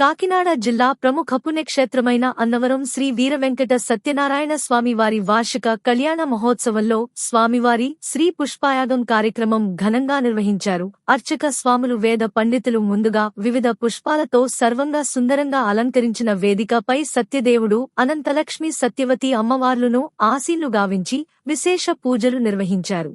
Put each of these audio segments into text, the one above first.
కాకినాడ జిల్లా ప్రముఖ పుణ్యక్షేత్రమైన అన్నవరం శ్రీ వీరవెంకట సత్యనారాయణ స్వామివారి వార్షిక కళ్యాణ మహోత్సవంలో స్వామివారి శ్రీ పుష్పయాగం కార్యక్రమం ఘనంగా నిర్వహించారు. అర్చక స్వాములు వేద పండితులు ముందుగా వివిధ పుష్పాలతో సర్వంగా సుందరంగా అలంకరించిన వేదికపై సత్యదేవుడు, అనంతలక్ష్మి, సత్యవతి అమ్మవార్లును ఆసీనులు గావించి విశేష పూజలు నిర్వహించారు.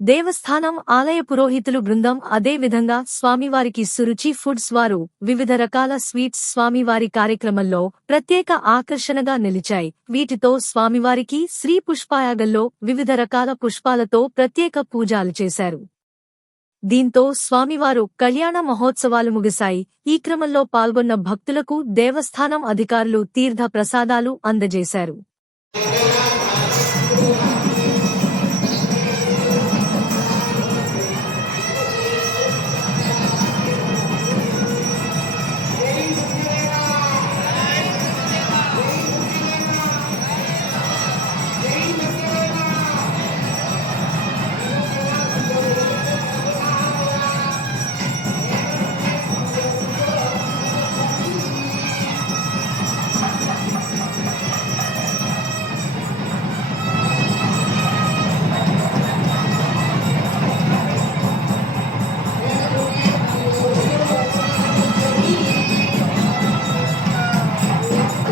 దేవస్థానం ఆలయ పురోహితులు బృందం అదేవిధంగా స్వామివారికి సురుచి ఫుడ్స్ వారు వివిధ రకాల స్వీట్స్ స్వామివారి కార్యక్రమంలో ప్రత్యేక ఆకర్షణగా నిలిచాయి. వీటితో స్వామివారికి శ్రీ పుష్పయాగంలో వివిధ రకాల పుష్పాలతో ప్రత్యేక పూజలు చేశారు. దీంతో స్వామివారు కళ్యాణ మహోత్సవాలు ముగిశాయి. ఈ క్రమంలో పాల్గొన్న భక్తులకు దేవస్థానం అధికారులు తీర్థ ప్రసాదాలు అందజేశారు.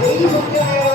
Thank you.